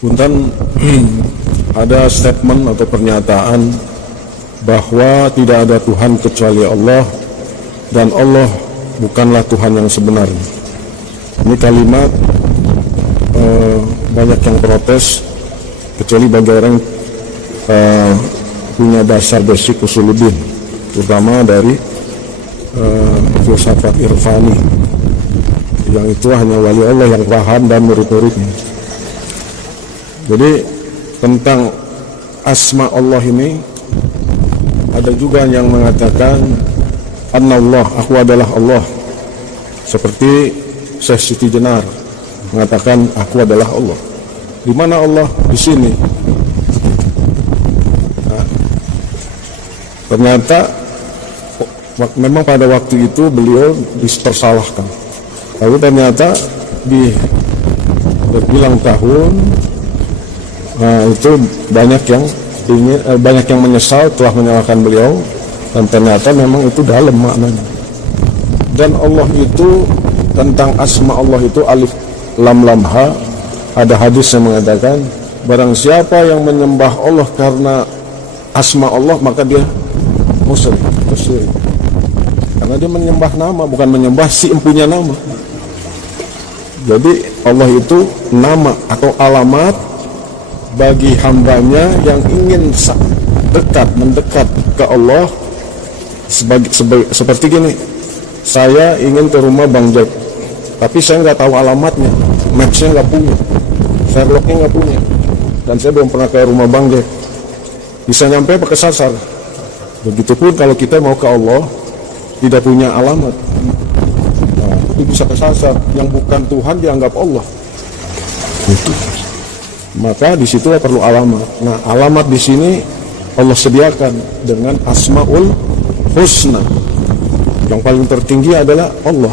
Punten ada statement atau pernyataan bahwa tidak ada Tuhan kecuali Allah dan Allah bukanlah Tuhan yang sebenarnya. Ini kalimat banyak yang protes, kecuali bagi orang punya dasar basic usuluddin, terutama dari filsafat irfani, yang itu hanya wali Allah yang paham dan murid-muridnya. Jadi tentang asma Allah ini ada juga yang mengatakan Annallah, aku adalah Allah. Seperti Syekh Siti Jenar mengatakan aku adalah Allah. Di mana Allah? Di sini. Nah, ternyata memang pada waktu itu beliau dipersalahkan. Lalu ternyata di berbilang tahun, itu banyak yang menyesal telah menyalahkan beliau, dan ternyata memang itu dalam maknanya. Dan Allah itu, tentang asma Allah itu alif lam lam ha, ada hadis yang mengatakan barang siapa yang menyembah Allah karena asma Allah maka dia musyrik. Karena dia menyembah nama, bukan menyembah si empunya nama. Jadi Allah itu nama atau alamat bagi hambanya yang ingin mendekat ke Allah. Seperti gini, saya ingin ke rumah Bang Jack, tapi saya nggak tahu alamatnya, mapsnya nggak punya, Sherlocknya nggak punya, dan saya belum pernah ke rumah Bang Jack. Bisa nyampe pakai sasar. Begitupun kalau kita mau ke Allah tidak punya alamat, nah, itu bisa kesasar. Yang bukan Tuhan dianggap Allah. Itu. Maka di situ perlu alamat. Nah, alamat di sini Allah sediakan dengan Asmaul Husna. Yang paling tertinggi adalah Allah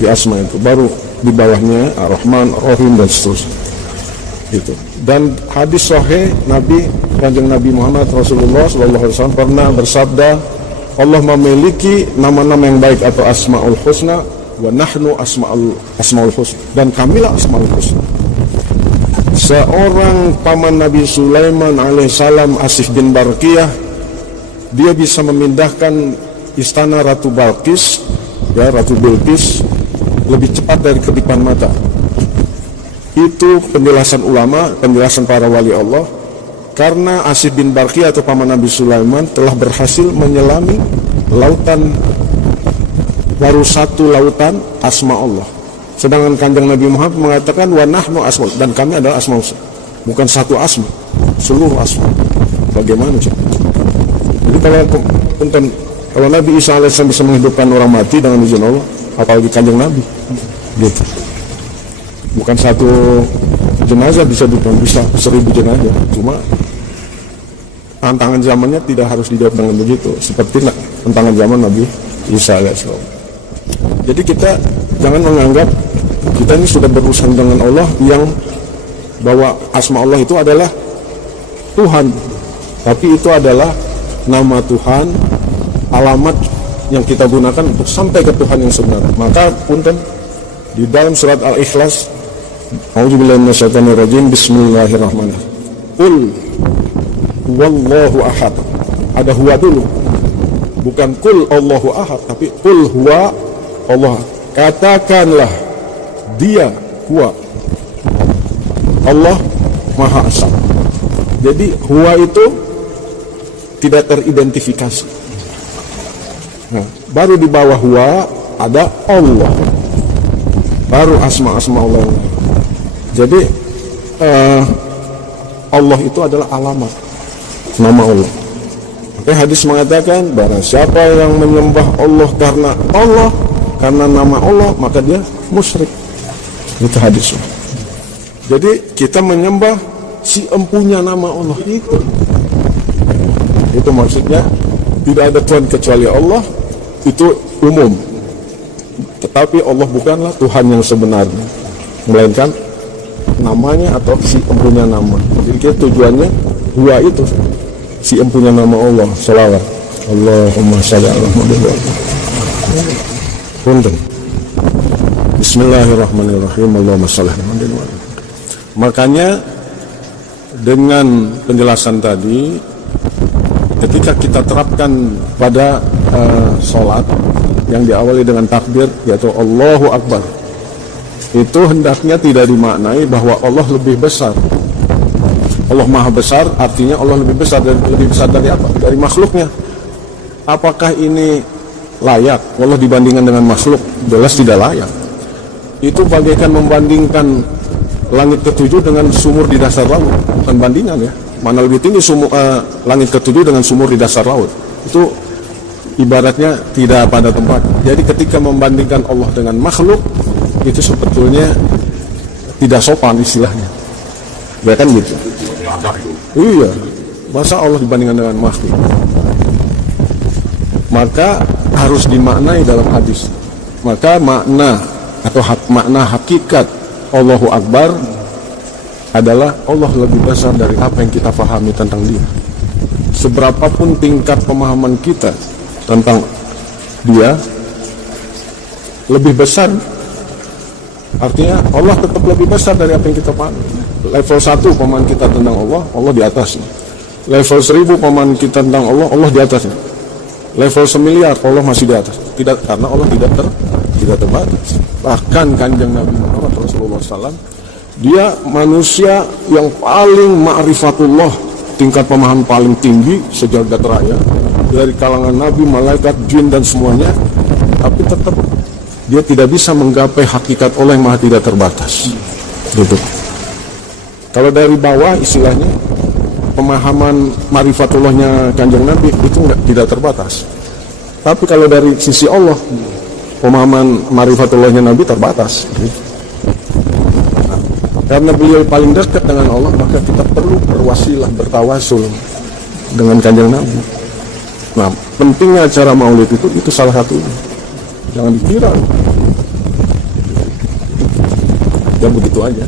di asma itu. Baru di bawahnya Ar-Rahman, Ar-Rahim dan seterusnya. Itu. Dan hadis sahih Kanjeng Nabi Muhammad Rasulullah SAW pernah bersabda, Allah memiliki nama-nama yang baik atau Asmaul Husna, wa nahnu Asmaul Husna, dan kamilah Asmaul Husna. Seorang paman Nabi Sulaiman alaihissalam, Asif bin Barqiyah, dia bisa memindahkan istana Ratu Balqis, ya Ratu Bilqis, lebih cepat dari kedipan mata. Itu penjelasan ulama, penjelasan para wali Allah. Karena Asif bin Barqiyah atau paman Nabi Sulaiman telah berhasil menyelami lautan, baru satu lautan asma Allah. Sedangkan Kanjeng Nabi Muhammad mengatakan wa nahnu asma, dan kami adalah asma, bukan satu asma, seluruh asma. Bagaimana sih? Jadi kalau Nabi Isa alaihissalam bisa menghidupkan orang mati dengan izin Allah, apalagi Kanjeng Nabi, gitu. Bukan satu jenazah bisa 1000 jenazah. Cuma tantangan zamannya tidak harus dijawab dengan begitu, seperti tantangan zaman Nabi Isa alaihissalam. Jadi kita jangan menganggap kita ini sudah berurusan dengan Allah, yang bahwa asma Allah itu adalah Tuhan, tapi itu adalah nama Tuhan, alamat yang kita gunakan untuk sampai ke Tuhan yang sebenarnya. Maka punten di dalam surat Al-Ikhlas, A'udzubillahi minasyaitonirrajim, bismillahirrahmanirrahim. Qul huwallahu ahad. Ada huwa dulu. Bukan qul Allahu ahad, tapi qul huwa Allah. Katakanlah dia huwa Allah Maha Esa. Jadi huwa itu tidak teridentifikasi. Nah, baru di bawah huwa ada Allah, baru asma-asma Allah. Jadi Allah itu adalah alamat nama Allah. Maka hadis mengatakan barang siapa yang menyembah Allah karena nama Allah, maka dia musyrik. Itu hadis. Jadi kita menyembah si empunya nama Allah itu. Itu maksudnya tidak ada Tuhan kecuali Allah, itu umum. Tetapi Allah bukanlah Tuhan yang sebenarnya, melainkan namanya atau si empunya nama. Jadi kita tujuannya dua itu, si empunya nama Allah. Shalawat Allahumma shalli ala Muhammad. Punten. Bismillahirrahmanirrahim. Allahumma shalli ala Muhammad. Makanya dengan penjelasan tadi, ketika kita terapkan pada sholat yang diawali dengan takbir yaitu Allahu Akbar, itu hendaknya tidak dimaknai bahwa Allah lebih besar. Allah Maha Besar artinya Allah lebih besar dari apa? Dari makhluknya. Apakah ini layak Allah dibandingkan dengan makhluk? Jelas tidak layak. Itu bagaikan membandingkan langit ketujuh dengan sumur di dasar laut. Bukan bandingan ya. Mana lebih tinggi langit ketujuh dengan sumur di dasar laut. Itu ibaratnya tidak pada tempat. Jadi ketika membandingkan Allah dengan makhluk, itu sebetulnya tidak sopan istilahnya. Ya kan gitu. Iya, masa Allah dibandingkan dengan makhluk? Maka harus dimaknai dalam hadis. Maka makna atau makna hakikat Allahu Akbar adalah Allah lebih besar dari apa yang kita pahami tentang Dia. Seberapapun tingkat pemahaman kita tentang Dia, lebih besar, artinya Allah tetap lebih besar dari apa yang kita pahami. Level 1 pemahaman kita tentang Allah, Allah di atasnya. Level 1000 pemahaman kita tentang Allah, Allah di atasnya. Level 1.000.000.000 Allah masih di atas. Tidak, karena Allah tidak terbatas. Bahkan Kanjeng Nabi Muhammad Rasulullah SAW, dia manusia yang paling ma'rifatullah, tingkat pemahaman paling tinggi sejagat raya, dari kalangan nabi, malaikat, jin dan semuanya. Tapi tetap dia tidak bisa menggapai hakikat Allah yang maha tidak terbatas. Gitu. Kalau dari bawah istilahnya pemahaman ma'rifatullahnya Kanjeng Nabi itu tidak terbatas. Tapi kalau dari sisi Allah, pemahaman ma'rifatullahnya Nabi terbatas. Nah, karena beliau paling dekat dengan Allah, maka kita perlu berwasilah, bertawasul dengan Kanjeng Nabi. Nah, pentingnya acara maulid itu salah satunya. Jangan dikira. Ya begitu aja.